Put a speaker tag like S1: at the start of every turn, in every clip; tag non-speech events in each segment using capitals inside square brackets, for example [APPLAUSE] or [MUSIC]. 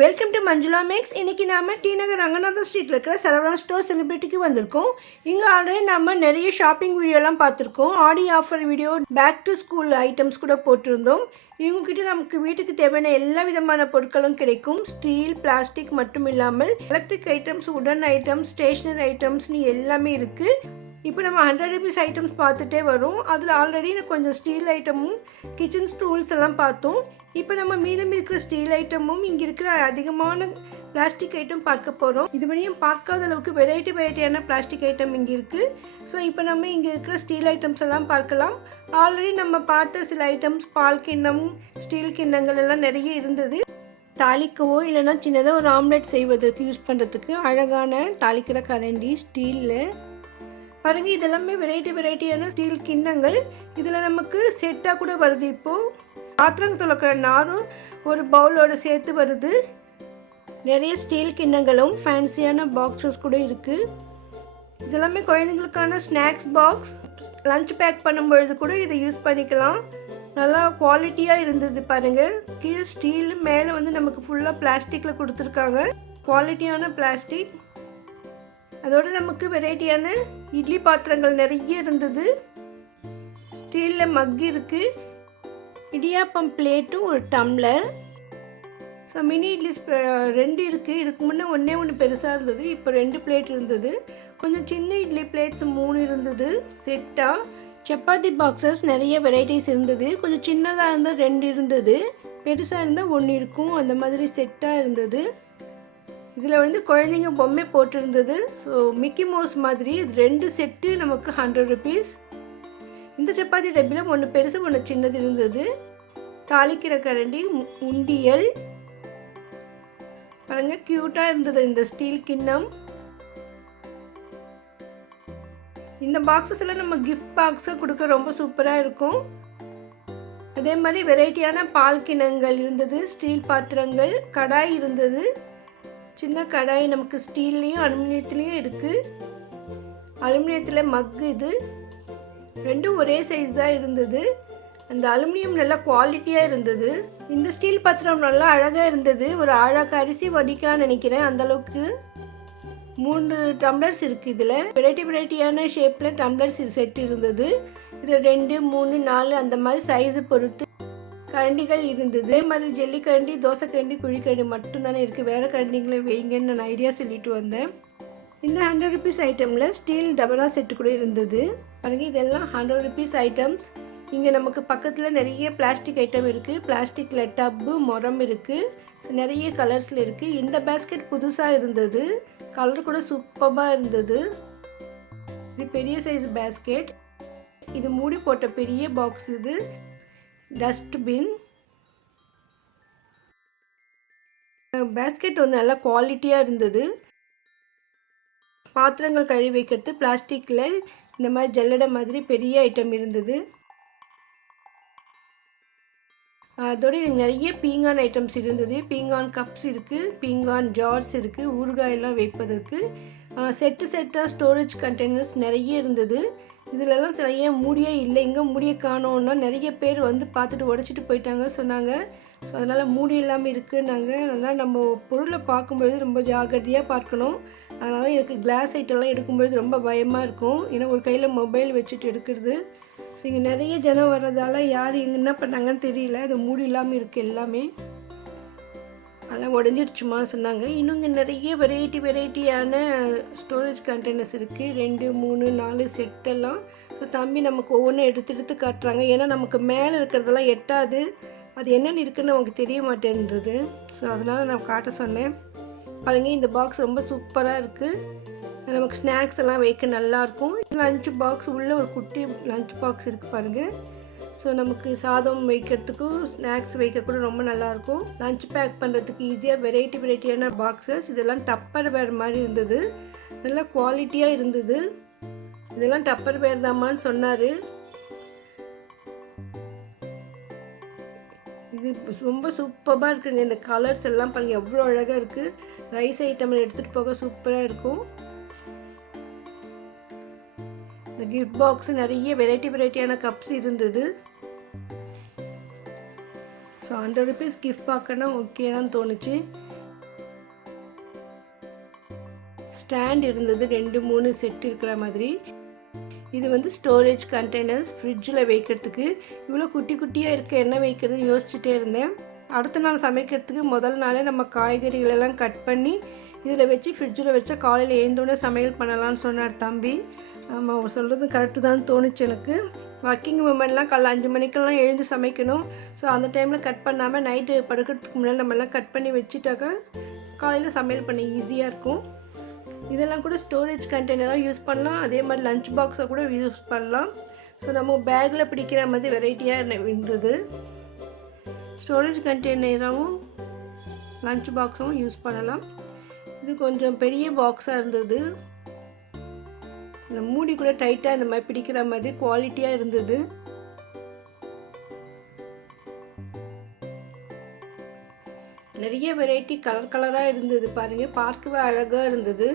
S1: Welcome to Manjula maths இன்றைக்கி நாம் D நகர் ரங்கநாதன் ஸ்ட்ரீட்டில் இருக்கிற சரவணா ஸ்டோர் செலிபிரிட்டிக்கு வந்திருக்கோம். இங்கே ஆல்ரெடி நம்ம நிறைய ஷாப்பிங் வீடியோலாம் பார்த்துருக்கோம். Aadi offer video back to school items கூட போட்டிருந்தோம். இவங்ககிட்ட நமக்கு வீட்டுக்கு தேவையான எல்லா விதமான பொருட்களும் கிடைக்கும். ஸ்டீல் பிளாஸ்டிக் மட்டும் இல்லாமல் எலக்ட்ரிக் ஐட்டம்ஸ் உடன் ஐட்டம்ஸ் ஸ்டேஷ்னரி ஐட்டம்ஸ்னு எல்லாமே இருக்குது இப்போ நம்ம ஹண்ட்ரட் ருபீஸ் ஐட்டம்ஸ் பார்த்துட்டே வரோம். அதில் ஆல்ரெடி கொஞ்சம் ஸ்டீல் ஐட்டமும் கிச்சன் ஸ்டூல்ஸ் எல்லாம் பார்த்தோம். இப்போ நம்ம மீதம் இருக்கிற ஸ்டீல் ஐட்டமும் இங்கே இருக்கிற அதிகமான பிளாஸ்டிக் ஐட்டம் பார்க்க போகிறோம் இது வரையும் பார்க்காத அளவுக்கு வெரைட்டி வெரைட்டியான பிளாஸ்டிக் ஐட்டம் இங்கே இருக்குது ஸோ இப்போ நம்ம இங்கே இருக்கிற ஸ்டீல் ஐட்டம்ஸ் எல்லாம் பார்க்கலாம். ஆல்ரெடி நம்ம பார்த்த சில ஐட்டம்ஸ் பால் கிண்ணம் ஸ்டீல் கிண்ணங்கள் எல்லாம் நிறைய இருந்தது. தாளிக்கவோ இல்லைன்னா சின்னதாக ஒரு ஆம்லெட் செய்வதற்கு யூஸ் பண்ணுறதுக்கு அழகான தாளிக்கிற கரண்டி ஸ்டீலில் பாருங்கள் இதெல்லாமே வெரைட்டி வெரைட்டியான ஸ்டீல் கிண்ணங்கள். இதில் நமக்கு செட்டாக கூட வருது இப்போது பாத்திரம் துளக்கிற நாரும் ஒரு பவுலோட சேர்த்து வருது. நிறைய ஸ்டீல் கிண்ணங்களும் ஃபேன்சியான பாக்ஸஸ் கூட இருக்குது இதெல்லாமே குழந்தைங்களுக்கான ஸ்நாக்ஸ் பாக்ஸ் லஞ்ச் பேக் பண்ணும்பொழுது கூட இதை யூஸ் பண்ணிக்கலாம். நல்லா குவாலிட்டியாக இருந்தது பாருங்கள் கீழே ஸ்டீல் மேலே வந்து நமக்கு ஃபுல்லாக பிளாஸ்டிக்கில் கொடுத்துருக்காங்க. குவாலிட்டியான பிளாஸ்டிக் அதோடு நமக்கு வெரைட்டியான இட்லி பாத்திரங்கள் நிறைய இருந்தது. ஸ்டீலில் மக் இருக்குது இடியாப்பம் பிளேட்டும் ஒரு டம்ளர் ஸோ மினி இட்லி ரெண்டு இருக்குது இதுக்கு முன்னே ஒன்றே ஒன்று பெருசாக இருந்தது. இப்போ ரெண்டு பிளேட் இருந்தது. கொஞ்சம் சின்ன இட்லி பிளேட்ஸ் மூணு இருந்தது. செட்டாக சப்பாத்தி பாக்ஸஸ் நிறைய வெரைட்டிஸ் இருந்தது. கொஞ்சம் சின்னதாக இருந்தால் ரெண்டு இருந்தது. பெருசாக இருந்தால் ஒன்று இருக்கும். அந்த மாதிரி செட்டாக இருந்தது. இதில் வந்து குழந்தைங்க பொம்மை போட்டிருந்தது. ஸோ மிக்கி மவுஸ் மாதிரி ரெண்டு செட்டு நமக்கு ஹண்ட்ரட் ருபீஸ் இந்த சப்பாத்தி டப்பில் ஒன்று பெருசு ஒன்று சின்னது இருந்தது. தாளிக்கிற கரண்டி உண்டியல் பாருங்க க்யூட்டாக இருந்தது இந்த ஸ்டீல் கிண்ணம். இந்த பாக்ஸஸ் எல்லாம் நம்ம கிஃப்ட் பாக்ஸை கொடுக்க ரொம்ப சூப்பராக இருக்கும். அதே மாதிரி வெரைட்டியான பால் கிணங்கள் இருந்தது ஸ்டீல் பாத்திரங்கள் கடாய் இருந்தது. சின்ன கடாய் நமக்கு ஸ்டீல்லையும் அலுமினியத்துலேயும் இருக்குது அலுமினியத்தில் மக்கு இது. ரெண்டும் ஒரே சைஸ் தான் இருந்தது. அந்த அலுமினியம் நல்லா குவாலிட்டியாக இருந்தது. இந்த ஸ்டீல் பாத்திரம் நல்லா அழகாக இருந்தது. ஒரு அழகாக அரிசி வடிக்கலாம்னு நினைக்கிறேன். அந்தளவுக்கு மூணு டம்ளர்ஸ் இருக்குது இதில். வெரைட்டி வெரைட்டியான ஷேப்பில் டம்ளர்ஸ் செட் இருந்தது. இதில் ரெண்டு மூணு நாலு அந்த மாதிரி சைஸை பொறுத்து கரண்டிகள் இருந்தது. அதே மாதிரி ஜெல்லி கரண்டி தோசை கரண்டி குழிக்கரண்டி மட்டும்தானே இருக்குது வேறு கரண்டிங்களை வைங்கன்னு நான் ஐடியா சொல்லிட்டு வந்தேன். இந்த ஹண்ட்ரட் ருபீஸ் ஐட்டமில் ஸ்டீல் டபரா செட்டு கூட இருந்தது. பாருங்க இதெல்லாம் ஹண்ட்ரட் ருபீஸ் ஐட்டம்ஸ் இங்கே நமக்கு பக்கத்தில் நிறைய பிளாஸ்டிக் ஐட்டம் இருக்குது பிளாஸ்டிக்கில் டப்பு முறம் இருக்குது நிறைய கலர்ஸில் இருக்குது இந்த பேஸ்கெட் புதுசாக இருந்தது. கலர் கூட சூப்பராக இருந்தது. இது பெரிய சைஸ் பேஸ்கெட் இது மூடி போட்ட பெரிய பாக்ஸ் இது. டஸ்ட்பின் பேஸ்கெட் வந்து நல்லா குவாலிட்டியாக இருந்தது. பாத்திரங்கள் கழுவி வைக்கிறது பிளாஸ்டிக்கில் இந்த மாதிரி ஜல்லடை மாதிரி பெரிய ஐட்டம் இருந்தது. அதோடு இதுக்கு நிறைய பீங்கான் ஐட்டம்ஸ் இருந்தது. பீங்கான் கப்ஸ் இருக்குது பீங்கான் ஜார்ஸ் இருக்குது ஊறுகாயெல்லாம் வைப்பதற்கு. செட்டு செட்டாக ஸ்டோரேஜ் கண்டெய்னர்ஸ் நிறைய இருந்தது. இதிலெல்லாம் நிறைய மூடியே இல்லை? எங்கே மூடியை காணோன்னா நிறைய பேர் வந்து பார்த்துட்டு உடச்சிட்டு போயிட்டாங்க சொன்னாங்க. ஸோ அதனால் மூடி இல்லாமல் இருக்குன்னாங்க. அதனால் நம்ம பொருளை பார்க்கும்பொழுது ரொம்ப ஜாக்கிரதையாக பார்க்கணும். அதனால் எனக்கு கிளாஸ் ஐட்டம்லாம் எடுக்கும்பொழுது ரொம்ப பயமாக இருக்கும். ஏன்னா ஒரு கையில் மொபைல் வச்சுட்டு எடுக்கிறது. ஸோ இங்கே நிறைய ஜனம் வர்றதால யார் எங்கே என்ன பண்ணாங்கன்னு தெரியல. அது மூடி இல்லாமல் இருக்குது எல்லாமே. அதெல்லாம் உடஞ்சிடுச்சுமா சொன்னாங்க. இன்னும் இங்கே நிறைய வெரைட்டி வெரைட்டியான ஸ்டோரேஜ் கண்டெய்னர்ஸ் இருக்குது ரெண்டு மூணு நாலு செட்டெல்லாம் ஸோ தம்பி நமக்கு ஒவ்வொன்றும் எடுத்து எடுத்து காட்டுறாங்க. ஏன்னா நமக்கு மேலே இருக்கிறதெல்லாம் எட்டாது. அது என்னென்னு இருக்குன்னு நமக்கு தெரிய மாட்டேன்றது. ஸோ அதனால் நான் காட்ட சொன்னேன். பாருங்கள் இந்த பாக்ஸ் ரொம்ப சூப்பராக இருக்குது நமக்கு ஸ்நாக்ஸ் எல்லாம் வைக்க நல்லாயிருக்கும் லஞ்ச் பாக்ஸ் உள்ள ஒரு குட்டி லஞ்ச் பாக்ஸ் இருக்குது பாருங்கள் ஸோ நமக்கு சாதம் வைக்கிறதுக்கும் ஸ்நாக்ஸ் வைக்க கூட ரொம்ப நல்லாயிருக்கும். லஞ்ச் பேக் பண்ணுறதுக்கு ஈஸியாக வெரைட்டி வெரைட்டியான பாக்ஸஸ் இதெல்லாம் டப்பர் வேர் மாதிரி இருந்தது. நல்லா குவாலிட்டியாக இருந்தது. இதெல்லாம் டப்பர் வேர் தாம்மான்னு சொன்னார். இது ரொம்ப சூப்பராக இருக்குங்க. இந்த கலர்ஸ் எல்லாம் பாருங்க எவ்வளோ அழகாக இருக்குது ரைஸ் ஐட்டம் எடுத்துகிட்டு போக சூப்பராக இருக்கும். இந்த கிஃப்ட் பாக்ஸ் நிறைய வெரைட்டி வெரைட்டியான கப்ஸ் இருந்தது. ஸோ ஹண்ட்ரட் ருபீஸ் கிஃப்ட் பார்க்கணும் ஓகே தான் தோணுச்சு. ஸ்டாண்ட் இருந்தது ரெண்டு மூணு செட் இருக்கிற மாதிரி. இது வந்து ஸ்டோரேஜ் கண்டெய்னர்ஸ் ஃப்ரிட்ஜில் வைக்கிறதுக்கு. இவ்வளோ குட்டி குட்டியாக இருக்க என்ன வைக்கிறதுன்னு யோசிச்சுட்டே இருந்தேன். அடுத்த நாள் சமைக்கிறதுக்கு முதல் நாளே நம்ம காய்கறிகளெல்லாம் கட் பண்ணி இதில் வச்சு ஃப்ரிட்ஜில் வச்சா காலையில் ஏந்தோடனே சமையல் பண்ணலான்னு சொன்னார் தம்பி. ஆமாம் அவர் சொல்கிறது கரெக்டு தான் தோணுச்சு எனக்கு. ஒர்க்கிங் உமன்லாம் காலைல அஞ்சு மணிக்கெல்லாம் எழுந்து சமைக்கணும். ஸோ அந்த டைமில் கட் பண்ணாமல் நைட்டு படுக்கிறதுக்கு முன்னாடி நம்ம கட் பண்ணி வச்சுட்டாக்கா காலையில் சமையல் பண்ண ஈஸியாக இருக்கும். இதெல்லாம் கூட ஸ்டோரேஜ் கண்டெய்னராக யூஸ் பண்ணலாம். அதே மாதிரி லஞ்ச் பாக்ஸை கூட யூஸ் பண்ணலாம். ஸோ நம்ம பேக்கில் பிடிக்கிற மாதிரி வெரைட்டியாக இருந்தது? ஸ்டோரேஜ் கண்டெய்னராகவும் லஞ்ச் பாக்ஸும் யூஸ் பண்ணலாம். இது கொஞ்சம் பெரிய பாக்ஸாக இருந்தது. இந்த மூடி கூட டைட்டாக இந்த மாதிரி பிடிக்கிற மாதிரி குவாலிட்டியாக இருந்தது. நிறைய வெரைட்டி கலர் கலராக இருந்தது பாருங்கள் பார்க்கவே அழகாக இருந்தது.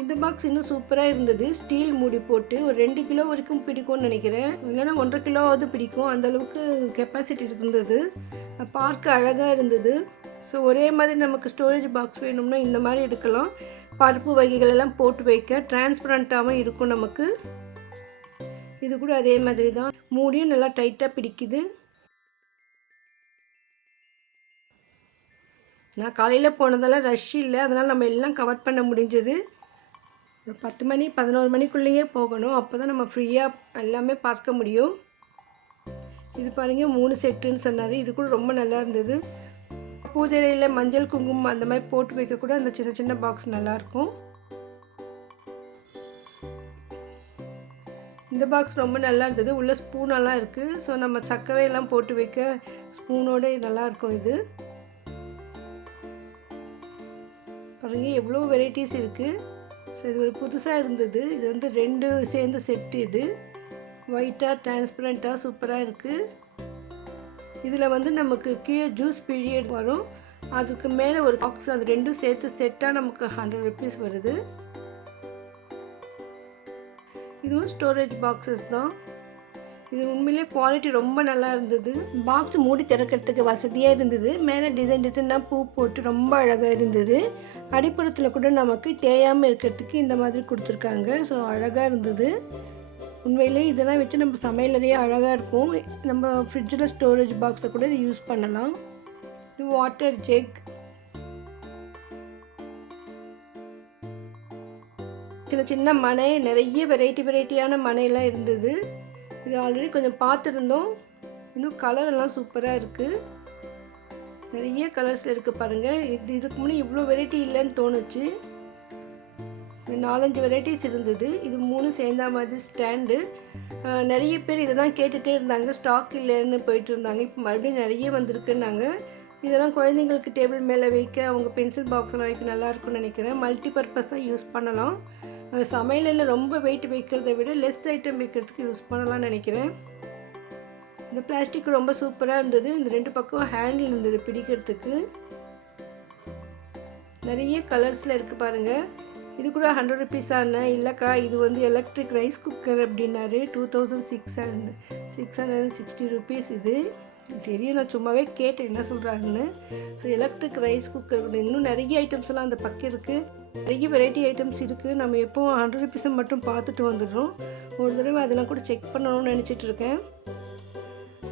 S1: இந்த பாக்ஸ் இன்னும் சூப்பராக இருந்தது. ஸ்டீல் மூடி போட்டு ஒரு ரெண்டு கிலோ வரைக்கும் பிடிக்கும்னு நினைக்கிறேன். இல்லைன்னா ஒன்றரை கிலோவாவது பிடிக்கும். அந்தளவுக்கு கெப்பாசிட்டி இருந்தது. பார்க்க அழகாக இருந்தது. ஸோ ஒரே மாதிரி நமக்கு ஸ்டோரேஜ் பாக்ஸ் வேணும்னா இந்த மாதிரி எடுக்கலாம். பருப்பு வகைகள் எல்லாம் போட்டு வைக்க டிரான்ஸ்பரண்ட்டாகவும் இருக்கும் நமக்கு. இது கூட அதே மாதிரி தான் மூடியும் நல்லா டைட்டாக பிடிக்குது. நான் காலையில் போனதெல்லாம் ரஷ் இல்லை. அதனால் நம்ம எல்லாம் கவர் பண்ண முடிஞ்சது. ஒரு பத்து மணி பதினோரு மணிக்குள்ளேயே போகணும். அப்போ தான் நம்ம ஃப்ரீயாக எல்லாமே பார்க்க முடியும். இது பாருங்க மூணு செட்டுன்னு சொன்னார். இது கூட ரொம்ப நல்லா இருந்தது. பூஜையில் மஞ்சள் குங்குமம் அந்த மாதிரி போட்டு வைக்க கூட அந்த சின்ன சின்ன பாக்ஸ் நல்லாயிருக்கும். இந்த பாக்ஸ் ரொம்ப நல்லா இருந்தது. உள்ள ஸ்பூனெல்லாம் இருக்குது ஸோ நம்ம சர்க்கரையெல்லாம் போட்டு வைக்க ஸ்பூனோட நல்லாயிருக்கும் இது. பாருங்க எவ்வளோ வெரைட்டிஸ் இருக்குது ஸோ இது ஒரு புதுசாக இருந்தது. இது வந்து ரெண்டு சேர்ந்து செட்டு இது. ஒயிட்டாக டிரான்ஸ்பரண்ட்டாக சூப்பராக இருக்குது இதில் வந்து நமக்கு கீழே ஜூஸ் பீரியட் வரும். அதுக்கு மேலே ஒரு பாக்ஸ் அது ரெண்டும் சேர்த்து செட்டாக நமக்கு ஹண்ட்ரட் ருபீஸ் வருது. இதுவும் ஸ்டோரேஜ் பாக்ஸஸ் தான். இது உண்மையிலே குவாலிட்டி ரொம்ப நல்லா இருந்தது. பாக்ஸ் மூடி திறக்கிறதுக்கு வசதியாக இருந்தது. மேலே டிசைன் டிசைனாக பூ போட்டு ரொம்ப அழகாக இருந்தது. அடிப்புறத்தில் கூட நமக்கு தேயாமல் இருக்கிறதுக்கு இந்த மாதிரி கொடுத்துருக்காங்க. ஸோ அழகாக இருந்தது. உண்மையிலே இதெல்லாம் வச்சு நம்ம சமையலறையே அழகாக இருக்கும். நம்ம ஃப்ரிட்ஜில் ஸ்டோரேஜ் பாக்ஸை கூட இது யூஸ் பண்ணலாம். இது வாட்டர் ஜெக் சின்ன சின்ன மனை நிறைய வெரைட்டி வெரைட்டியான மனையெல்லாம் இருந்தது. இது ஆல்ரெடி கொஞ்சம் பார்த்துருந்தோம். இன்னும் கலர் எல்லாம் சூப்பராக இருக்குது நிறைய கலர்ஸில் இருக்குது பாருங்கள் இது இதுக்கு முன்னே இவ்வளோ வெரைட்டி இல்லைன்னு தோணுச்சு. நாலஞ்சு வெரைட்டிஸ் இருந்தது. இது மூணு சேர்ந்த மாதிரி ஸ்டாண்டு நிறைய பேர் இதை தான் கேட்டுகிட்டே இருந்தாங்க. ஸ்டாக் இல்லைன்னு போயிட்டு இருந்தாங்க. இப்போ மறுபடியும் நிறைய வந்திருக்குன்னாங்க. இதெல்லாம் குழந்தைங்களுக்கு டேபிள் மேலே வைக்க அவங்க பென்சில் பாக்ஸில் வைக்க நல்லா இருக்கும்னு நினைக்கிறேன். மல்டி பர்பஸாக யூஸ் பண்ணலாம். சமையலில் ரொம்ப வெயிட் வைக்கிறத விட லெஸ் ஐட்டம் வைக்கிறதுக்கு யூஸ் பண்ணலாம்னு நினைக்கிறேன். இந்த பிளாஸ்டிக் ரொம்ப சூப்பராக இருந்தது. இந்த ரெண்டு பக்கம் ஹேண்டில் இருந்தது பிடிக்கிறதுக்கு. நிறைய கலர்ஸில் இருக்குது பாருங்கள் இது கூட ஹண்ட்ரட் ருபீஸ் இல்லைக்கா இது வந்து எலக்ட்ரிக் ரைஸ் குக்கர் அப்படின்னாரு. Two thousand six hundred six hundred sixty rupees இது. தெரியும் நான் சும்மாவே கேட்டேன் என்ன சொல்கிறாங்கன்னு ஸோ எலக்ட்ரிக் ரைஸ் குக்கர் இன்னும் நிறைய ஐட்டம்ஸ் எல்லாம் அந்த பக்கம் இருக்குது நிறைய வெரைட்டி ஐட்டம்ஸ் இருக்குது நம்ம எப்போவும் ஹண்ட்ரட் ருபீஸை மட்டும் பார்த்துட்டு வந்துடுறோம். ஒரு தடவை அதெல்லாம் கூட செக் பண்ணணும்னு நினச்சிட்டு இருக்கேன்.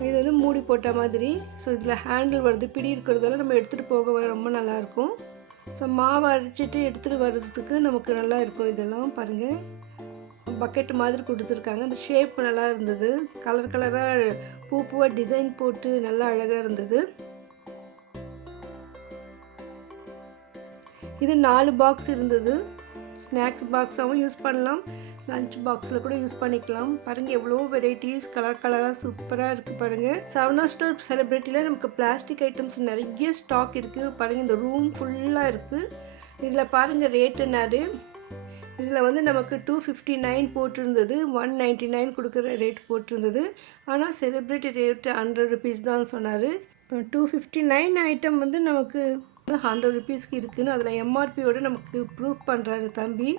S1: இது வந்து மூடி போட்ட மாதிரி. ஸோ இதில் ஹேண்டில் வருது. பிடி இருக்கிறதால நம்ம எடுத்துகிட்டு போக ரொம்ப நல்லாயிருக்கும் ஸோ மாவு அரைச்சிட்டு எடுத்துகிட்டு வர்றதுக்கு நமக்கு நல்லா இருக்கும் இதெல்லாம் பாருங்கள் பக்கெட் மாதிரி கொடுத்துருக்காங்க. அந்த ஷேப் நல்லா இருந்தது. கலர் கலராக பூ பூவாக டிசைன் போட்டு நல்லா அழகாக இருந்தது. இது நாலு பாக்ஸ் இருந்தது. ஸ்நாக்ஸ் பாக்ஸாகவும் யூஸ் பண்ணலாம். லஞ்ச் பாக்ஸில் கூட யூஸ் பண்ணிக்கலாம். பாருங்கள் எவ்வளோ வெரைட்டிஸ் கலர் கலராக சூப்பராக இருக்குது பாருங்கள் சவனா ஸ்டோர் செலிப்ரிட்டியில் நமக்கு பிளாஸ்டிக் ஐட்டம்ஸ் நிறைய ஸ்டாக் இருக்குது பாருங்கள் இந்த ரூம் ஃபுல்லாக இருக்குது இதில் பாருங்கள் ரேட்டுனாரு இதில் வந்து நமக்கு டூ ஃபிஃப்டி நைன் போட்டிருந்தது. ஒன் நைன்ட்டி நைன் கொடுக்குற ரேட் போட்டிருந்தது. ஆனால் செலிப்ரிட்டி ரேட்டு ஹண்ட்ரட் ருபீஸ் தான் சொன்னார். டூ ஃபிஃப்டி நைன் ஐட்டம் வந்து நமக்கு ஹண்ட்ரட் ருபீஸ்க்கு இருக்குதுன்னு அதில் எம்ஆர்பியோடு நமக்கு ப்ரூஃப் பண்ணுறாரு தம்பி.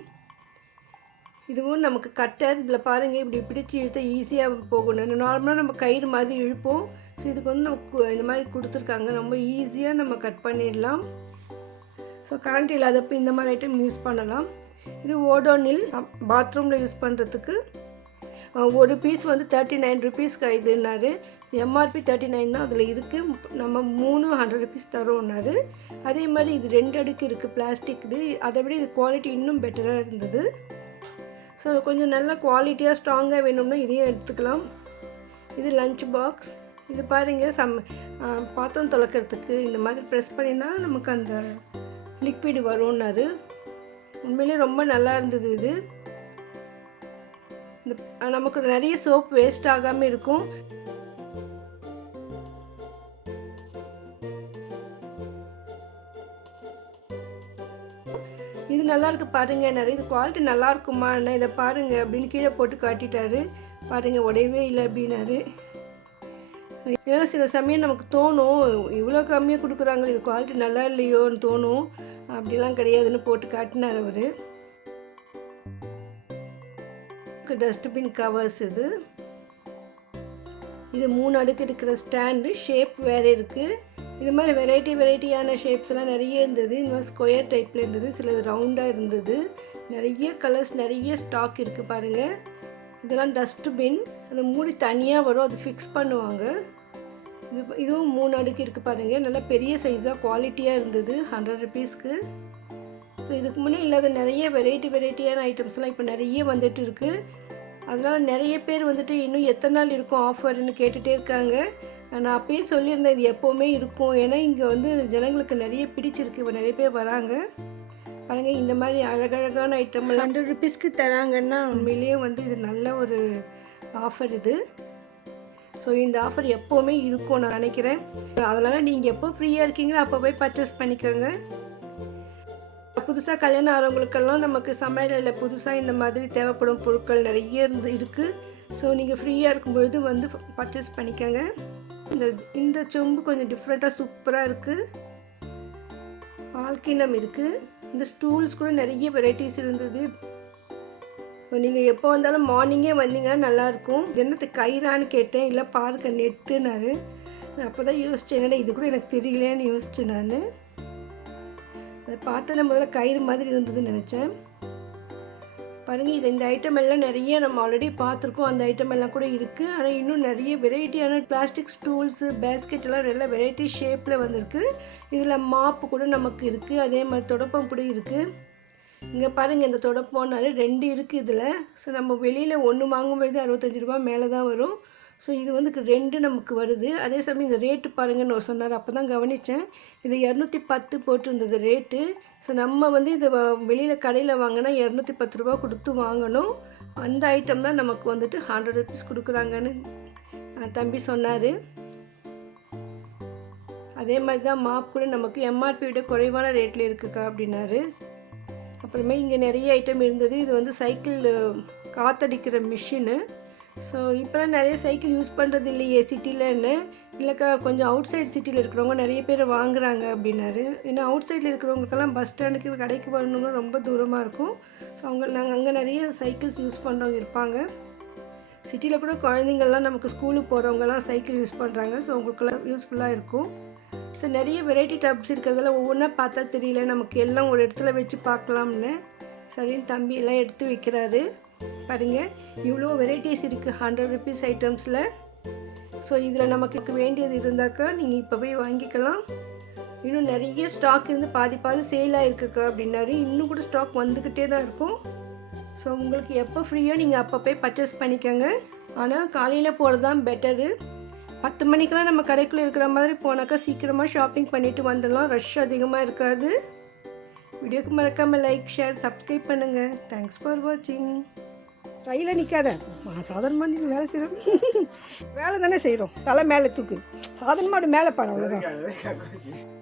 S1: இதுவும் நமக்கு கட்டர் இதில் பாருங்கள் இப்படி பிடிச்சி இழுத்தா ஈஸியாக போகணும் நார்மலாக நம்ம கயிறு மாதிரி இழுப்போம். ஸோ இதுக்கு வந்து நமக்கு இந்த மாதிரி கொடுத்துருக்காங்க. ரொம்ப ஈஸியாக நம்ம கட் பண்ணிடலாம். ஸோ கரண்ட் இல்லாதப்போ இந்த மாதிரி ஐட்டம் யூஸ் பண்ணலாம். இது ஓடோனில் பாத்ரூமில் யூஸ் பண்ணுறதுக்கு ஒரு பீஸ் வந்து தேர்ட்டி நைன் ருபீஸ்க்கு இதுன்னாரு. எம்ஆர்பி தேர்ட்டி நைன் தான் அதில் இருக்குது நம்ம மூணு ஹண்ட்ரட் ருபீஸ் தரோம்னாரு. அதே மாதிரி இது ரெண்டு அடுக்கு இருக்குது பிளாஸ்டிக் இது. அதை விட இது குவாலிட்டி இன்னும் பெட்டராக இருந்தது. ஸோ கொஞ்சம் நல்ல குவாலிட்டியாக ஸ்ட்ராங்காக வேணும்னா இதையும் எடுத்துக்கலாம். இது லஞ்ச் பாக்ஸ் இது பாருங்கள் சம் பாத்திரம் துளக்கிறதுக்கு இந்த மாதிரி ப்ரெஸ் பண்ணினா நமக்கு அந்த லிக்விட் வரும்னாரு. உண்மையிலே ரொம்ப நல்லா இருந்தது இது. இந்த நமக்கு நிறைய சோப் வேஸ்ட் ஆகாமல் இருக்கும். நல்லா இருக்கு பாருங்க. நிறைய இது குவாலிட்டி நல்லா இருக்குமா என்ன இதை பாருங்க. அப்படின்னு கீழே போட்டு காட்டிட்டாரு. பாருங்க உடையவே இல்லை அப்படின்னாரு. ஏன்னா சில சமயம் நமக்கு தோணும் இவ்வளோ கம்மியாக கொடுக்குறாங்க இது குவாலிட்டி நல்லா இல்லையோன்னு தோணும். அப்படிலாம் கிடையாதுன்னு போட்டு காட்டினார் அவர். டஸ்ட்பின் கவர்ஸ் இது. இது மூணு அடுக்கு இருக்கிற ஸ்டாண்டு ஷேப் வேறு இருக்குது இது மாதிரி வெரைட்டி வெரைட்டியான ஷேப்ஸ்லாம் நிறைய இருந்தது. இந்த மாதிரி ஸ்கொயர் டைப்பில் இருந்தது. சிலது ரவுண்டாக இருந்தது. நிறைய கலர்ஸ் நிறைய ஸ்டாக் இருக்குது பாருங்கள் இதெல்லாம் டஸ்ட்பின் அந்த மூடி தனியாக வரும். அது ஃபிக்ஸ் பண்ணுவாங்க. இது இதுவும் மூணு அடுக்கு இருக்குது பாருங்கள் நல்லா பெரிய சைஸாக குவாலிட்டியாக இருந்தது. ஹண்ட்ரட் ருபீஸ்க்கு ஸோ இதுக்கு முன்னே இல்லாத நிறைய வெரைட்டி வெரைட்டியான ஐட்டம்ஸ்லாம் இப்போ நிறைய வந்துட்டு இருக்குது அதனால் நிறைய பேர் வந்துட்டு இன்னும் எத்தனை நாள் இருக்கும் ஆஃபர்னு கேட்டுகிட்டே இருக்காங்க. நான் அப்பயே சொல்லியிருந்தேன் இது எப்போவுமே இருக்கும். ஏன்னா இங்கே வந்து ஜனங்களுக்கு நிறைய பிடிச்சிருக்கு. இப்போ நிறைய பேர் வராங்க. பாருங்க இந்த மாதிரி அழகழகான ஐட்டம் ஹண்ட்ரட் ருபீஸ்க்கு தராங்கன்னா உண்மையிலேயே வந்து இது நல்ல ஒரு ஆஃபர் இது. ஸோ இந்த ஆஃபர் எப்போவுமே இருக்கும் நான் நினைக்கிறேன். அதனால் நீங்கள் எப்போ ஃப்ரீயாக இருக்கீங்களோ அப்போ போய் பர்ச்சேஸ் பண்ணிக்கோங்க. புதுசாக கல்யாணம் ஆகிறவங்களுக்கெல்லாம் நமக்கு சமையலில் புதுசாக இந்த மாதிரி தேவைப்படும் பொருட்கள் நிறைய இருந்து இருக்குது ஸோ நீங்கள் ஃப்ரீயாக இருக்கும்பொழுது வந்து பர்ச்சேஸ் பண்ணிக்கோங்க. இந்த இந்த சொம்பு கொஞ்சம் டிஃப்ரெண்ட்டாக சூப்பராக இருக்குது ஆல்கினம் இருக்குது இந்த ஸ்டூல்ஸ் கூட நிறைய வெரைட்டிஸ் இருந்தது. நீங்கள் எப்போ வந்தாலும் மார்னிங்கே வந்தீங்கன்னா நல்லாயிருக்கும் என்னத்து கயிறான்னு கேட்டேன். இல்லை பாருங்க நெட்டுனாரு அப்போ தான் யோசித்தேன் என்னடா இது கூட எனக்கு தெரியலேன்னு யோசித்தேன் நான். அதை பார்த்தேன்னா முதல்ல கயிறு மாதிரி இருந்ததுன்னு நினச்சேன். பாருங்கள் இது இந்த ஐட்டம் எல்லாம் நிறைய நம்ம ஆல்ரெடி பார்த்துருக்கோம். அந்த ஐட்டம் எல்லாம் கூட இருக்குது ஆனால் இன்னும் நிறைய வெரைட்டியான பிளாஸ்டிக் ஸ்டூல்ஸு பேஸ்கெட் எல்லாம் நல்ல வெரைட்டி ஷேப்பில் வந்திருக்கு. இதில் மாப்பு கூட நமக்கு இருக்குது அதே மாதிரி தொடப்பம் கூட இருக்குது இங்கே பாருங்கள் இந்த தொடப்போனாலே ரெண்டு இருக்குது இதில். ஸோ நம்ம வெளியில் ஒன்று வாங்கும்பொழுது அறுபத்தஞ்சு ரூபா மேலே தான் வரும். ஸோ இது வந்து ரெண்டு நமக்கு வருது. அதே சமயம் இந்த ரேட்டு பாருங்கன்னு ஒரு சொன்னார். அப்போ தான் கவனித்தேன் இது இரநூத்தி பத்து போட்டிருந்தது ரேட்டு ஸோ நம்ம வந்து இதை வெளியில் கடையில் வாங்கினா இரநூத்தி பத்து ரூபா கொடுத்து வாங்கணும். அந்த ஐட்டம் தான் நமக்கு வந்துட்டு ஹண்ட்ரட் ருபீஸ் கொடுக்குறாங்கன்னு தம்பி சொன்னார். அதே மாதிரி தான் மாப் கூட நமக்கு எம்ஆர்பி விட குறைவான ரேட்டில் இருக்குக்கா அப்படின்னாரு. அப்புறமே இங்கே நிறைய ஐட்டம் இருந்தது. இது வந்து சைக்கிள் காத்தடிக்கிற மிஷினு ஸோ இப்போலாம் நிறைய சைக்கிள் யூஸ் பண்ணுறது இல்லையே சிட்டிலன்னு இல்லைக்கா கொஞ்சம் அவுட் சைடு சிட்டியில் இருக்கிறவங்க நிறைய பேர் வாங்குறாங்க அப்படின்னாரு. ஏன்னா அவுட் சைடில் இருக்கிறவங்களுக்கெல்லாம் பஸ் ஸ்டாண்டுக்கு கடைக்கு வரணும்னா ரொம்ப தூரமாக இருக்கும். ஸோ அவங்க நாங்கள் அங்கே நிறைய சைக்கிள்ஸ் யூஸ் பண்ணுறவங்க இருப்பாங்க. சிட்டியில் கூட குழந்தைங்கள்லாம் நமக்கு ஸ்கூலுக்கு போகிறவங்கலாம் சைக்கிள் யூஸ் பண்ணுறாங்க ஸோ உங்களுக்கெல்லாம் யூஸ்ஃபுல்லாக இருக்கும். ஸோ நிறைய வெரைட்டி டப்ஸ் இருக்கிறதுல ஒவ்வொன்றா பார்த்தா தெரியல. நமக்கு எல்லாம் ஒரு இடத்துல வச்சு பார்க்கலாம்னு. சரின்னு தம்பி எல்லாம் எடுத்து வைக்கிறாரு. பாருங்கள் இவ்வளோ வெரைட்டிஸ் இருக்குது ஹண்ட்ரட் ருபீஸ் ஐட்டம்ஸில் ஸோ இதில் நமக்கு வேண்டியது இருந்தாக்கா நீங்கள் இப்போ போய் வாங்கிக்கலாம். இன்னும் நிறைய ஸ்டாக் இருந்து பாதி பாதி சேல் ஆகிருக்குக்கா அப்படின்னாரு. இன்னும் கூட ஸ்டாக் வந்துக்கிட்டே தான் இருக்கும். ஸோ உங்களுக்கு எப்போ ஃப்ரீயோ நீங்கள் அப்போ போய் பர்ச்சேஸ் பண்ணிக்கோங்க. ஆனால் காலையில் போகிறது தான் பெட்டரு பத்து மணிக்கெலாம் நம்ம கடைக்குள்ளே இருக்கிற மாதிரி போனாக்கா சீக்கிரமாக ஷாப்பிங் பண்ணிவிட்டு வந்துடலாம். ரஷ் அதிகமாக இருக்காது. வீடியோக்கு மறக்காமல் லைக் ஷேர் சப்ஸ்கிரைப் பண்ணுங்கள் தேங்க்ஸ் ஃபார் வாட்சிங் கையில் நிற்காத சாதாரணமாக நீ வேலை செய்கிறோம் [LAUGHS] வேலை தானே செய்கிறோம் தலை மேலே தூக்கு. சாதாரணமாக மேலே பாரு அவ்வளோதான்